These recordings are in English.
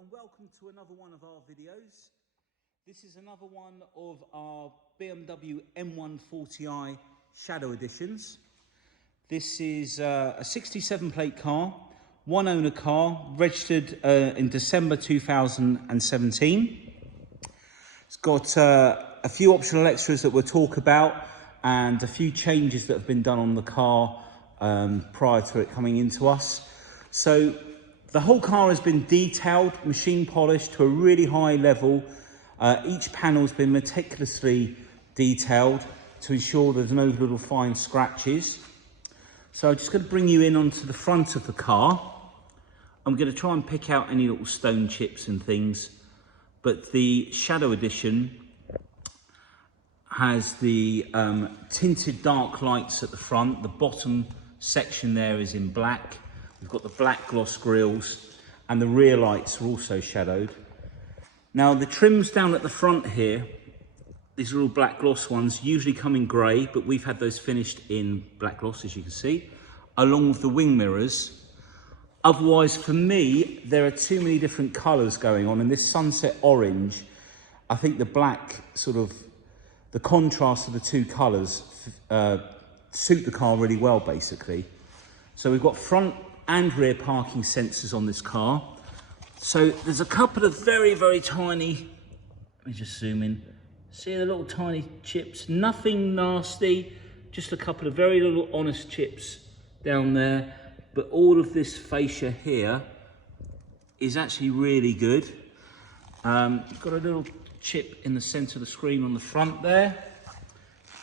and welcome to another one of our videos. This is another one of our BMW M140i Shadow Editions. This is a 67 plate car, one owner car, registered in December 2017. It's got a few optional extras that we'll talk about and a few changes that have been done on the car prior to it coming into us. So the whole car has been detailed, machine polished to a really high level. Each panel has been meticulously detailed to ensure there's no little fine scratches. So I'm just going to bring you in onto the front of the car. I'm going to try and pick out any little stone chips and things, but the Shadow Edition has the tinted dark lights at the front. The bottom section there is in black. We've got the black gloss grills and the rear lights are also shadowed. Now the trims down at the front here, these are all black gloss ones, usually come in grey, but we've had those finished in black gloss, as you can see, along with the wing mirrors. Otherwise, for me, there are too many different colours going on, and this sunset orange, I think the black sort of, the contrast of the two colours suit the car really well, basically. So we've got front and rear parking sensors on this car. So there's a couple of very, very tiny, let me just zoom in. See the little tiny chips, nothing nasty, just a couple of very little honest chips down there. But all of this fascia here is actually really good. You've got a little chip in the center of the screen on the front there.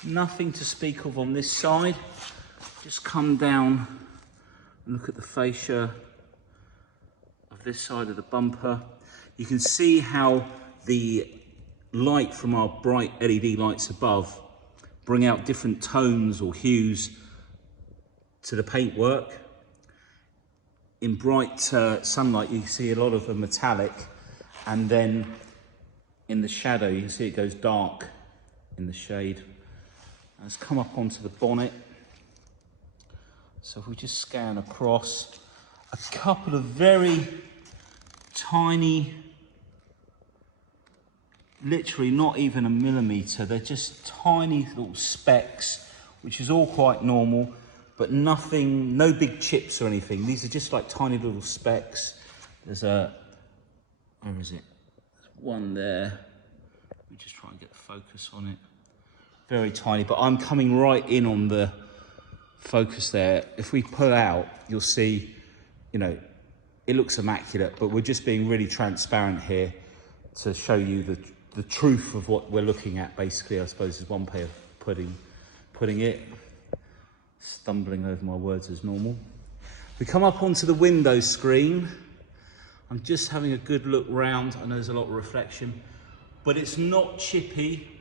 Nothing to speak of on this side. Just come down and look at the fascia of this side of the bumper. You can see how the light from our bright LED lights above bring out different tones or hues to the paintwork. In bright sunlight, you can see a lot of the metallic, and then in the shadow, you can see it goes dark in the shade. Let's come up onto the bonnet. So if we just scan across, a couple of very tiny, literally not even a millimetre, they're just tiny little specks, which is all quite normal, but nothing, no big chips or anything. These are just like tiny little specks. There's a, where is it? There's one there. Let me just try and get the focus on it. Very tiny, but I'm coming right in on the focus there. If we pull out, you'll see, you know, it looks immaculate, but we're just being really transparent here to show you the truth of what we're looking at, basically, I suppose, is one way of putting it. Stumbling over my words as normal. We come up onto the window screen. I'm just having a good look round. I know there's a lot of reflection, but it's not chippy.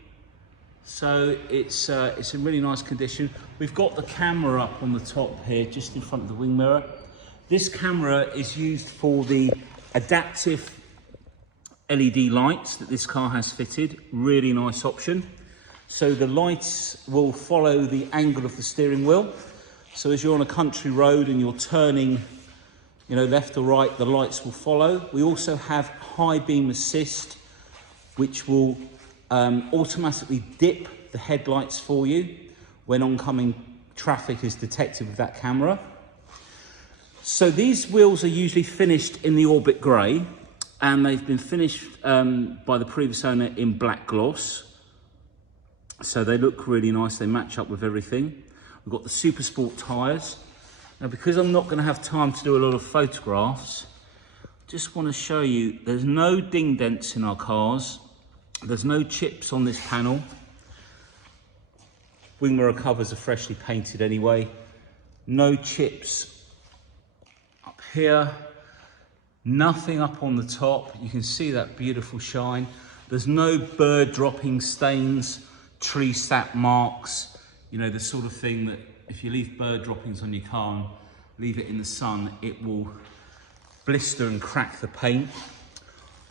So it's in really nice condition. We've got the camera up on the top here, just in front of the wing mirror. This camera is used for the adaptive LED lights that this car has fitted. Really nice option. So the lights will follow the angle of the steering wheel. So as you're on a country road and you're turning, you know, left or right, the lights will follow. We also have high beam assist, which will automatically dip the headlights for you when oncoming traffic is detected with that camera. So these wheels are usually finished in the Orbit Grey, and they've been finished by the previous owner in black gloss. So they look really nice, they match up with everything. We've got the Super Sport tyres. Now, because I'm not going to have time to do a lot of photographs, just want to show you there's no ding dents in our cars. There's no chips on this panel. Wing mirror covers are freshly painted anyway. No chips up here. Nothing up on the top. You can see that beautiful shine. There's no bird dropping stains, tree sap marks, you know, the sort of thing that if you leave bird droppings on your car and leave it in the sun, it will blister and crack the paint.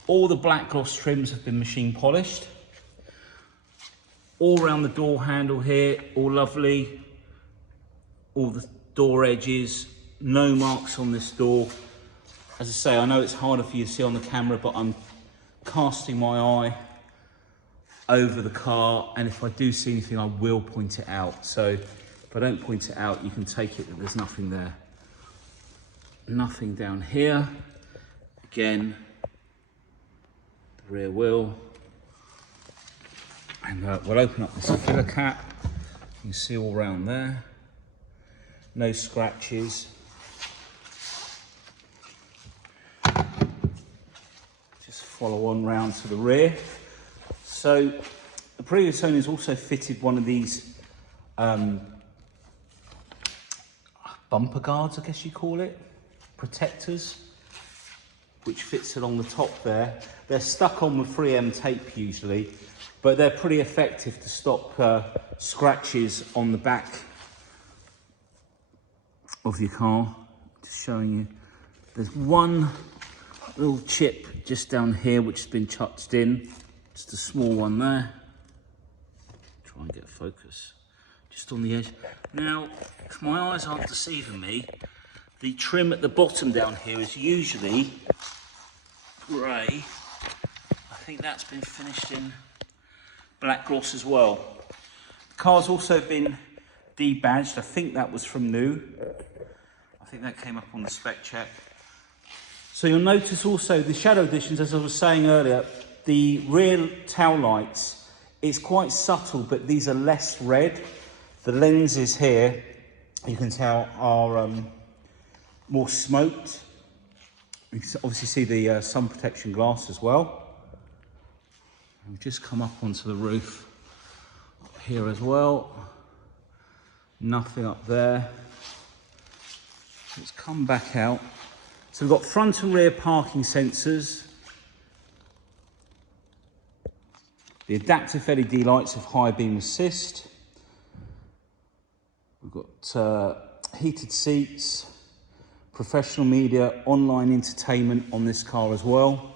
All the black gloss trims have been machine polished. All around the door handle here, all lovely. All the door edges, no marks on this door. As I say, I know it's harder for you to see on the camera, but I'm casting my eye over the car, and if I do see anything, I will point it out. So if I don't point it out, you can take it that there's nothing there. Nothing down here. Again, the rear wheel. And we'll open up this filler cap. You can see all around there. No scratches. Just follow on round to the rear. So the previous owners also fitted one of these bumper guards, I guess you call it, protectors, which fits along the top there. They're stuck on with 3M tape usually, but they're pretty effective to stop scratches on the back of your car. Just showing you, there's one little chip just down here which has been chucked in, just a small one there. Try and get focus, just on the edge. Now, if my eyes aren't deceiving me, the trim at the bottom down here is usually grey. I think that's been finished in black gloss as well. The car's also been debadged. I think that was from new. I think that came up on the spec check. So you'll notice also the shadow additions, as I was saying earlier, the rear tail lights, it's quite subtle, but these are less red. The lenses here, you can tell, are more smoked. You can obviously see the sun protection glass as well. We've just come up onto the roof up here as well. Nothing up there. Let's come back out. So we've got front and rear parking sensors. The adaptive LED lights have high beam assist. We've got heated seats, professional media, online entertainment on this car as well.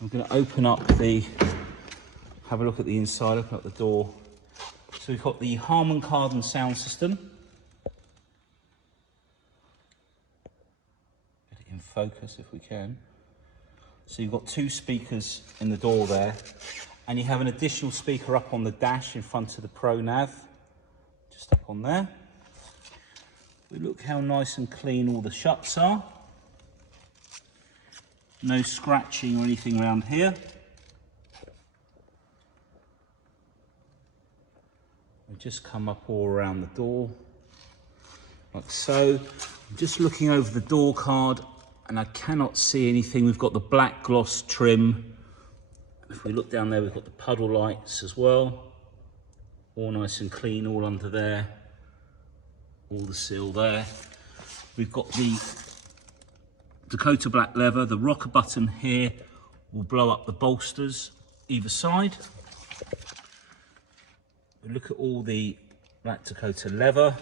I'm going to open up have a look at the inside, open up the door. So we've got the HARMAN KARDON sound system. Get it in focus if we can. So you've got two speakers in the door there, and you have an additional speaker up on the dash in front of the Pro Nav, just up on there. We look how nice and clean all the shuts are. No scratching or anything around here. We just come up all around the door, like so. I'm just looking over the door card and I cannot see anything. We've got the black gloss trim. If we look down there, we've got the puddle lights as well. All nice and clean, all under there. All the seal there. We've got the DAKOTA black leather. The rocker button here will blow up the bolsters either side. We look at all the black DAKOTA leather.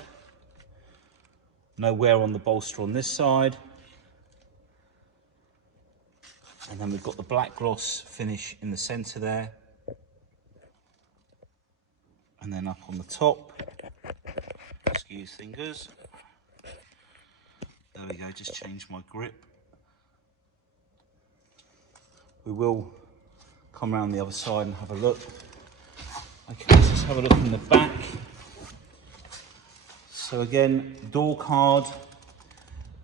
No wear on the bolster on this side. And then we've got the black gloss finish in the centre there. And then up on the top, excuse fingers. There we go, just changed my grip. We will come around the other side and have a look. Okay, let's just have a look in the back. So again, door card,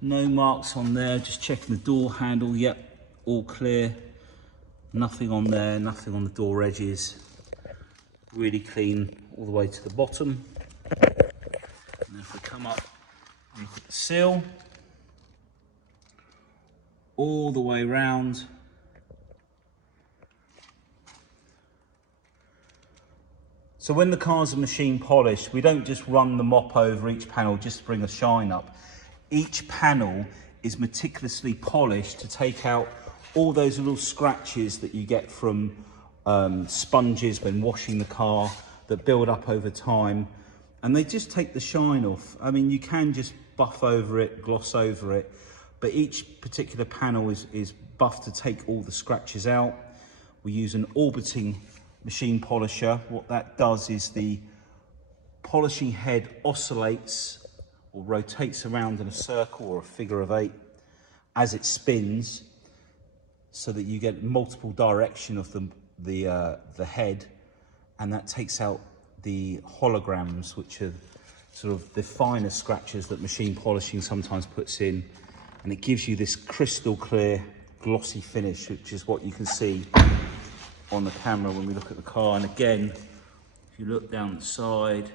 no marks on there, just checking the door handle, yep, all clear. Nothing on there, nothing on the door edges. Really clean all the way to the bottom. And if we come up and look at the seal, all the way round. So when the cars are machine polished, we don't just run the mop over each panel just to bring a shine up. Each panel is meticulously polished to take out all those little scratches that you get from sponges when washing the car that build up over time, and they just take the shine off. I mean, you can just buff over it, gloss over it, but each particular panel is buffed to take all the scratches out. We use an orbiting machine polisher. What that does is the polishing head oscillates or rotates around in a circle or a figure of 8 as it spins, so that you get multiple direction of the head, and that takes out the holograms, which are sort of the finer scratches that machine polishing sometimes puts in, and it gives you this crystal clear glossy finish, which is what you can see on the camera when we look at the car. And again, if you look down the side,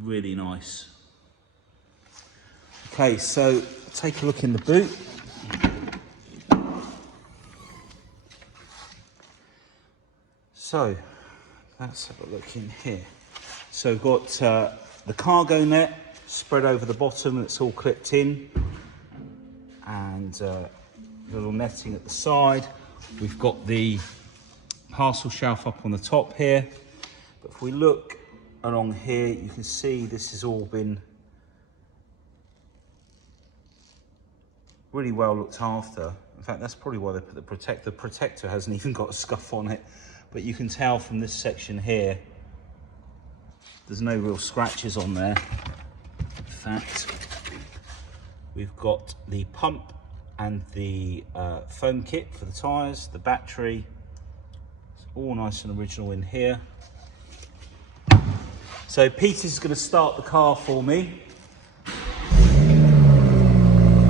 really nice. Okay, so take a look in the boot. So let's have a look in here. So we've got the cargo net spread over the bottom, and it's all clipped in, and little netting at the side. We've got the parcel shelf up on the top here, but if we look along here, you can see this has all been really well looked after. In fact, that's probably why they put the protector. The protector hasn't even got a scuff on it, but you can tell from this section here, there's no real scratches on there. In fact, we've got the pump and the foam kit for the tyres, the battery. It's all nice and original in here. So Peter's going to start the car for me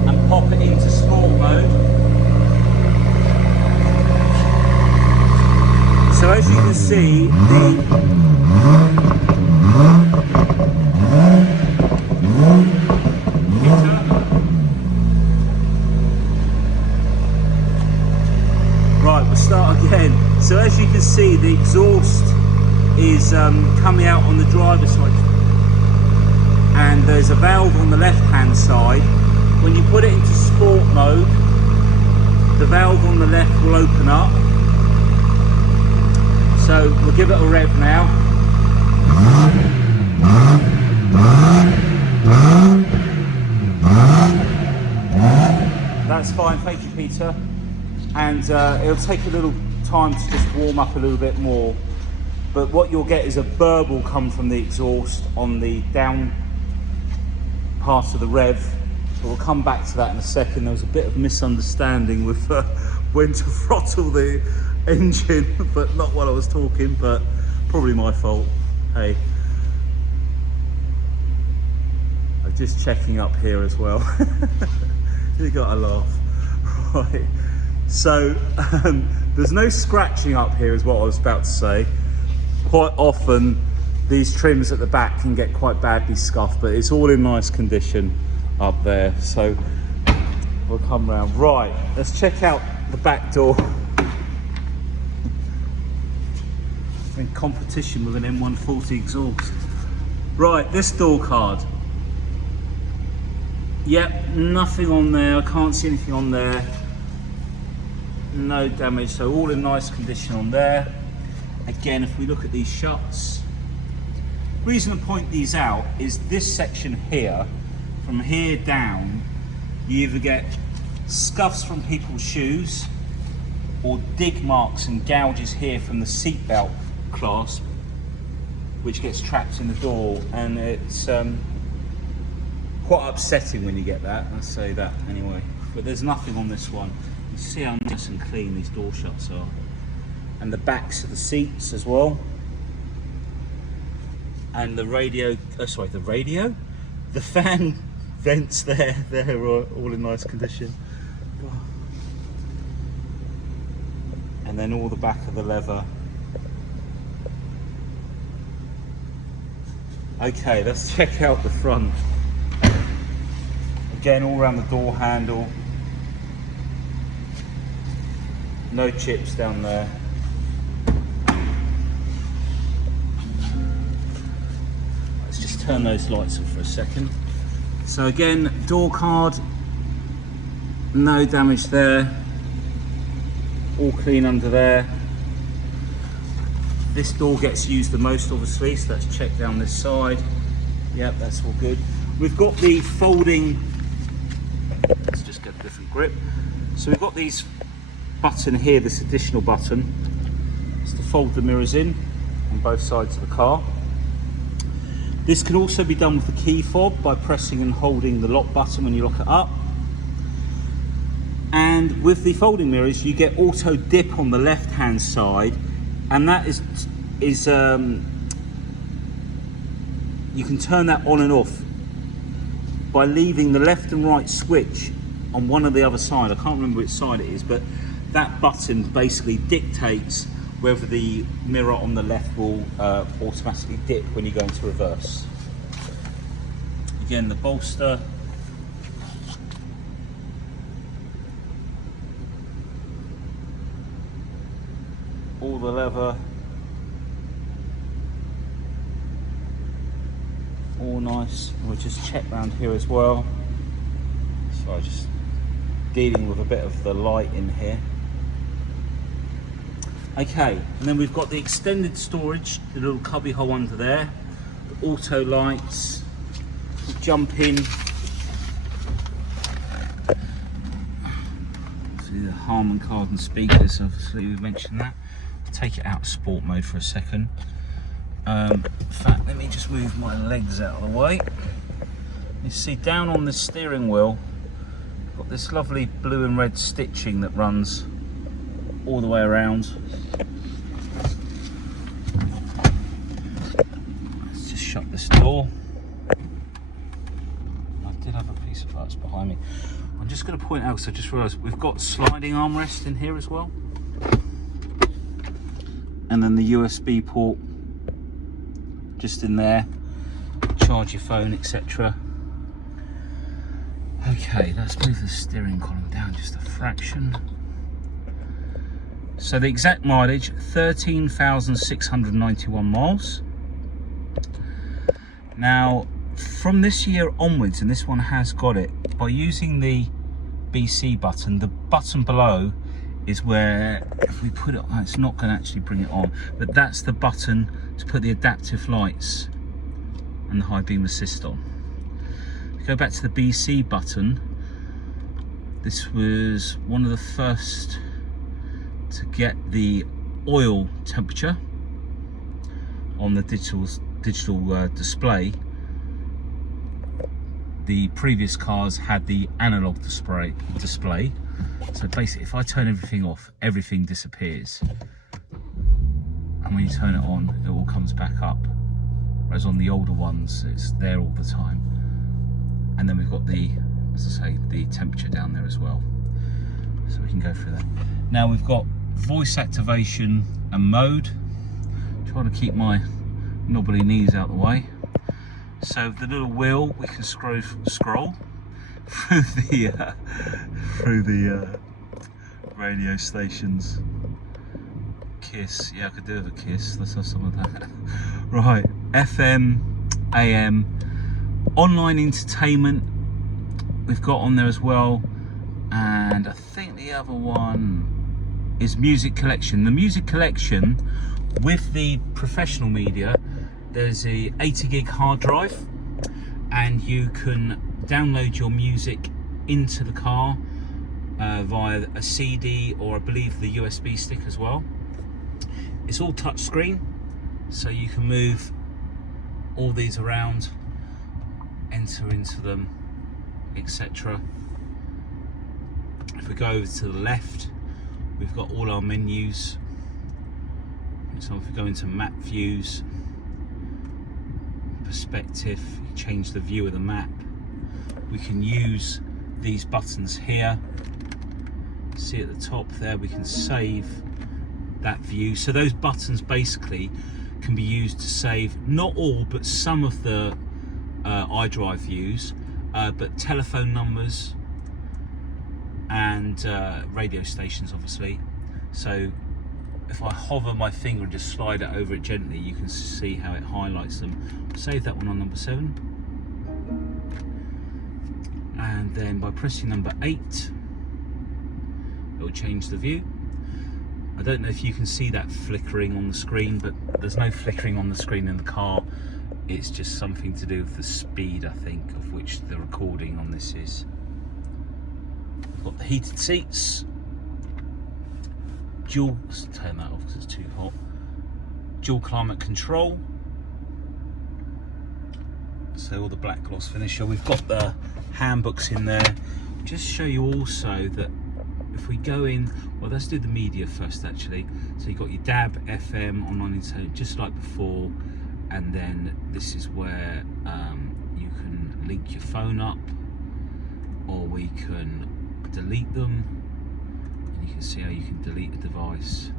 and pop it into sport mode. So as you can see, right, we'll start again. So as you can see, the exhaust is coming out on the driver's side, and there's a valve on the left hand side. When you put it into sport mode, the valve on the left will open up. So we'll give it a rev now. That's fine, thank you, Peter. And it'll take a little time to just warm up a little bit more. But what you'll get is a burble come from the exhaust on the down part of the rev. But we'll come back to that in a second. There was a bit of misunderstanding with when to throttle the engine, but not while I was talking, but probably my fault. Hey, I'm just checking up here as well. You got a laugh. Right, so there's no scratching up here is what I was about to say. Quite often these trims at the back can get quite badly scuffed, but it's all in nice condition up there. So we'll come round. Right, let's check out the back door. In competition with an M140 exhaust. Right, this door card. Yep, nothing on there. I can't see anything on there. No damage, so all in nice condition on there. Again, if we look at these shuts, the reason I point these out is this section here, from here down, you either get scuffs from people's shoes or dig marks and gouges here from the seatbelt clasp, which gets trapped in the door, and it's quite upsetting when you get that. Let's say that anyway. But there's nothing on this one. You see how nice and clean these door shuts are, and the backs of the seats as well, and the radio. Oh, sorry, the fan vents there. They're all in nice condition, and then all the back of the leather. Okay, let's check out the front. Again, all around the door handle. No chips down there. Let's just turn those lights off for a second. So again, door card, no damage there. All clean under there. This door gets used the most, obviously, so let's check down this side. Yep, that's all good. We've got the folding, let's just get a different grip. So we've got these button here, this additional button. It's to fold the mirrors in on both sides of the car. This can also be done with the key fob by pressing and holding the lock button when you lock it up. And with the folding mirrors, you get auto dip on the left hand side, and that is you can turn that on and off by leaving the left and right switch on one or the other side. I can't remember which side it is, but that button basically dictates whether the mirror on the left will automatically dip when you go into reverse. Again, the bolster. All the leather. All nice. We'll just check round here as well. So just dealing with a bit of the light in here. Okay, and then we've got the extended storage, the little cubby hole under there, the auto lights. We jump in. See the HARMAN KARDON speakers, obviously we mentioned that. Take it out of sport mode for a second. In fact, let me just move my legs out of the way. You see down on the steering wheel, got this lovely blue and red stitching that runs all the way around. Let's just shut this door. I did have a piece of glass behind me. I'm just going to point out, because I just realised we've got sliding armrest in here as well. And then the USB port just in there, charge your phone, etc. Okay, let's move the steering column down just a fraction. So the exact mileage, 13,691 miles. Now, from this year onwards, and this one has got it, by using the BC button, the button below is where, if we put it on, it's not going to actually bring it on, but that's the button to put the adaptive lights and the high beam assist on. If we go back to the BC button, this was one of the first to get the oil temperature on the digital display. The previous cars had the analog display. So basically, if I turn everything off, everything disappears. And when you turn it on, it all comes back up. Whereas on the older ones, it's there all the time. And then we've got the, as I say, the temperature down there as well. So we can go through that. Now we've got voice activation and mode. Trying to keep my knobbly knees out of the way. So the little wheel, we can scroll through the radio stations. Kiss, yeah, I could do with a kiss. Let's have some of that. Right, FM, AM, online entertainment we've got on there as well, and I think the other one is music collection. The music collection with the professional media, there's a 80 gig hard drive, and you can download your music into the car via a CD, or I believe the USB stick as well. It's all touch screen, so you can move all these around, enter into them, etc. If we go over to the left, we've got all our menus. So if we go into map views, perspective, change the view of the map. We can use these buttons here. See at the top there, we can save that view. So those buttons basically can be used to save not all but some of the iDrive views, but telephone numbers and radio stations obviously. So if I hover my finger and just slide it over it gently, you can see how it highlights them. Save that one on number 7, and then by pressing number 8 it will change the view. I don't know if you can see that flickering on the screen, but there's no flickering on the screen in the car. It's just something to do with the speed, I think, of which the recording on this is. We've got the heated seats, dual, let's turn that off because it's too hot, dual climate control, So all the black gloss finisher. We've got the handbooks in there. Just show you also that if we go in, well, let's do the media first actually. So you've got your DAB, FM, online entertainment, just like before. And then this is where you can link your phone up, or we can delete them. And you can see how you can delete a device,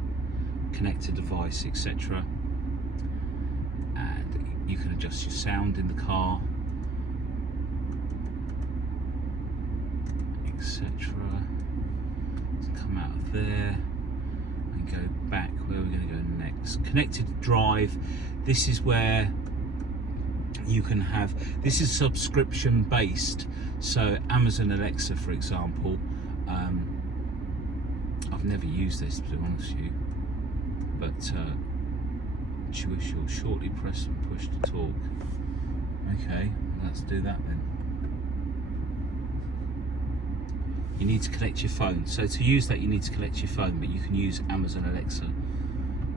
connect a device, etc. And you can adjust your sound in the car, etc. Come out of there and go back. Where we're going to go next? Connected drive. This is where you can have, this is subscription based. So Amazon Alexa, for example, I've never used this, to be honest with you, but we shall shortly press and push to talk. Okay, let's do that then. You need to connect your phone. So to use that, you need to connect your phone, but you can use Amazon Alexa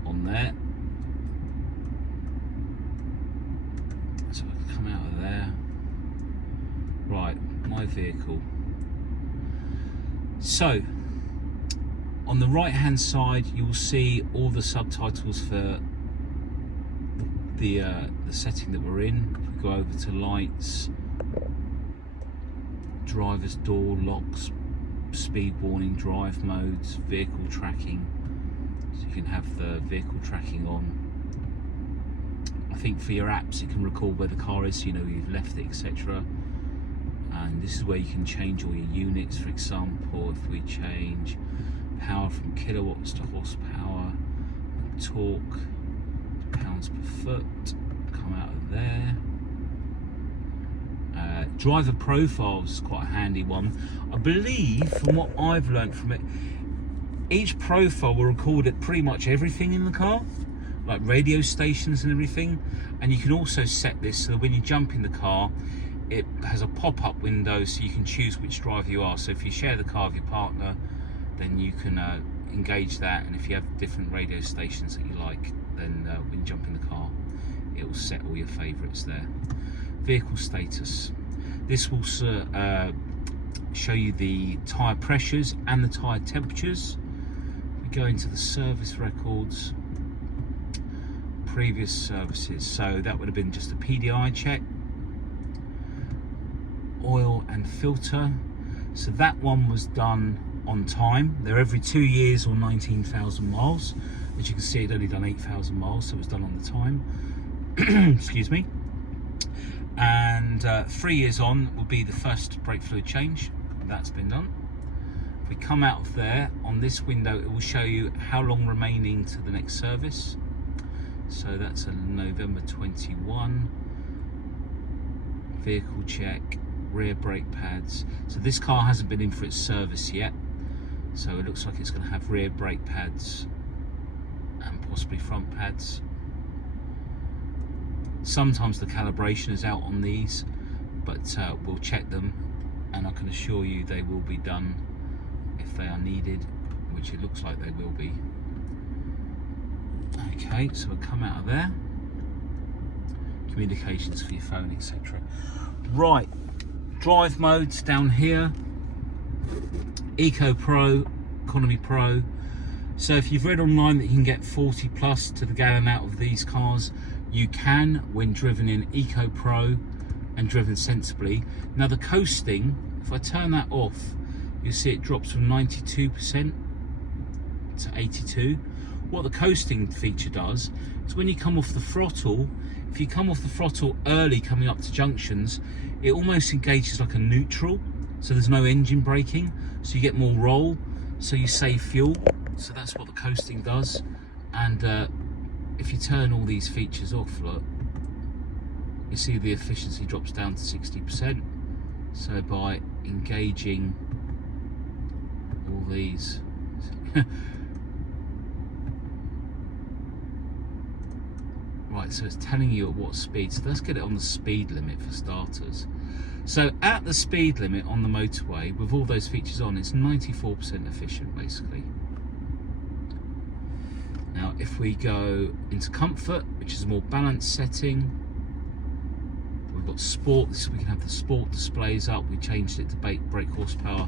on there. So I can come out of there. Right, my vehicle. So on the right hand side, you will see all the subtitles for the setting that we're in. If we go over to lights, driver's door locks, speed warning, drive modes, vehicle tracking, so you can have the vehicle tracking on. I think for your apps it can record where the car is, so you know you've left it, etc. And this is where you can change all your units. For example, if we change power from kilowatts to horsepower, and torque to pounds per foot, come out of there. Driver profiles is quite a handy one. I believe, from what I've learned from it, each profile will record at pretty much everything in the car, like radio stations and everything. And you can also set this so that when you jump in the car, it has a pop-up window so you can choose which driver you are. So if you share the car with your partner, then you can engage that. And if you have different radio stations that you like, then when you jump in the car, it will set all your favourites there. Vehicle status. This will show you the tyre pressures and the tyre temperatures. We go into the service records, previous services. So that would have been just a PDI check. Oil and filter. So that one was done on time. They're every 2 years or 19,000 miles. As you can see, it only done 8,000 miles, so it was done on the time. Excuse me. And 3 years on will be the first brake fluid change. That's been done. If we come out of there, on this window it will show you how long remaining to the next service. So that's a November 21. Vehicle check, rear brake pads. So this car hasn't been in for its service yet, so it looks like it's going to have rear brake pads and possibly front pads. Sometimes the calibration is out on these, but we'll check them, and I can assure you they will be done if they are needed, which it looks like they will be. Okay, so we'll come out of there. Communications for your phone, etc. Right, drive modes down here. Eco Pro, Economy Pro. So if you've read online that you can get 40 plus to the gallon out of these cars, you can when driven in Eco Pro and driven sensibly. Now the coasting, if I turn that off, you'll see it drops from 92% to 82%. What the coasting feature does is when you come off the throttle, if you come off the throttle early coming up to junctions, it almost engages like a neutral, so there's no engine braking, so you get more roll, so you save fuel. So that's what the coasting does. And if you turn all these features off, look, you see the efficiency drops down to 60%. So by engaging all these right, so it's telling you at what speed. So let's get it on the speed limit for starters. So at the speed limit on the motorway, with all those features on, it's 94% efficient basically. Now if we go into comfort, which is a more balanced setting, we've got sport, so we can have the sport displays up. We changed it to brake horsepower.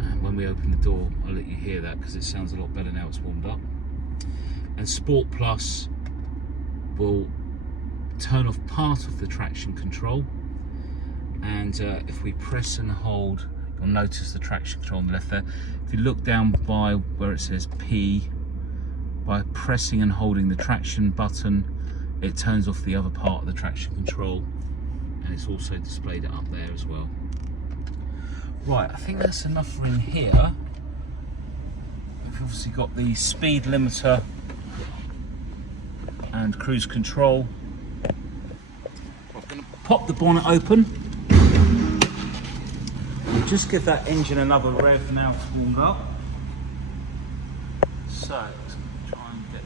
And when we open the door, I'll let you hear that because it sounds a lot better now it's warmed up. And Sport Plus will turn off part of the traction control, and if we press and hold, you'll notice the traction control on the left there. If you look down by where it says P, by pressing and holding the traction button, it turns off the other part of the traction control, and it's also displayed up there as well. Right, I think that's enough for in here. We've obviously got the speed limiter and cruise control. I'm going to pop the bonnet open. We'll just give that engine another rev now it's warmed up. So let's try and get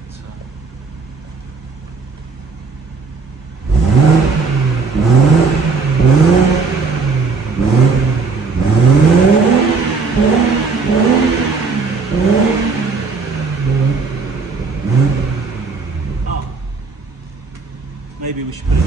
maybe we should put it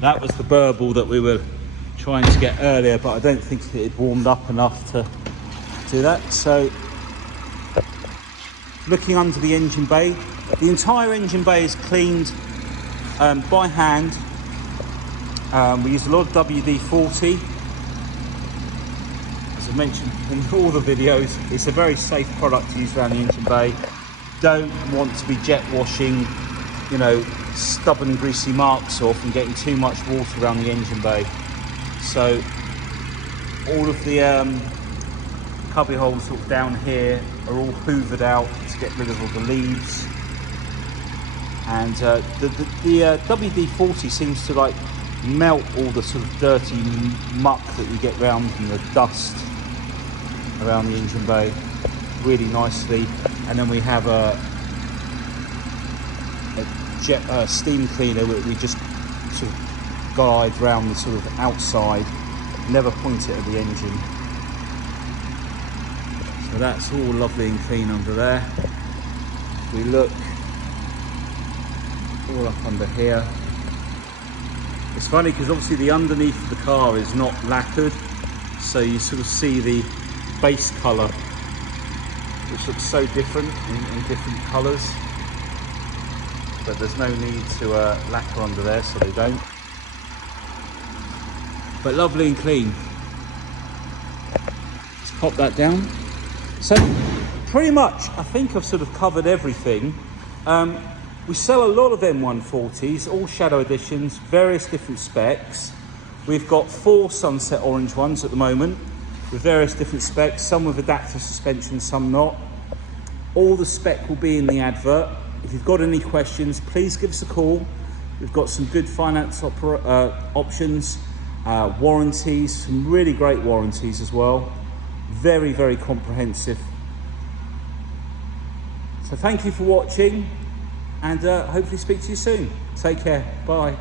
That was the burble that we were trying to get earlier, but I don't think it had warmed up enough to do that. So, looking under the engine bay, the entire engine bay is cleaned by hand. We use a lot of WD-40. As I mentioned in all the videos, it's a very safe product to use around the engine bay. Don't want to be jet washing, you know, stubborn greasy marks off and getting too much water around the engine bay. So all of the cubby holes sort of down here are all hoovered out to get rid of all the leaves. And the WD-40 seems to like melt all the sort of dirty muck that you get around from the dust around the engine bay really nicely. And then we have a jet steam cleaner where we just sort of glide around the sort of outside, never point it at the engine. So that's all lovely and clean under there. We look all up under here. It's funny because obviously the underneath of the car is not lacquered, so you sort of see the base colour, which looks so different in different colours. But there's no need to lacquer under there, so they don't. But lovely and clean. Let's pop that down. So pretty much, I think I've sort of covered everything. We sell a lot of M140s, all shadow editions, various different specs. We've got 4 sunset orange ones at the moment, with various different specs, some with adaptive suspension, some not. All the spec will be in the advert. If you've got any questions, please give us a call. We've got some good finance options, warranties, some really great warranties as well. Very, very comprehensive. So thank you for watching, and hopefully speak to you soon. Take care. Bye.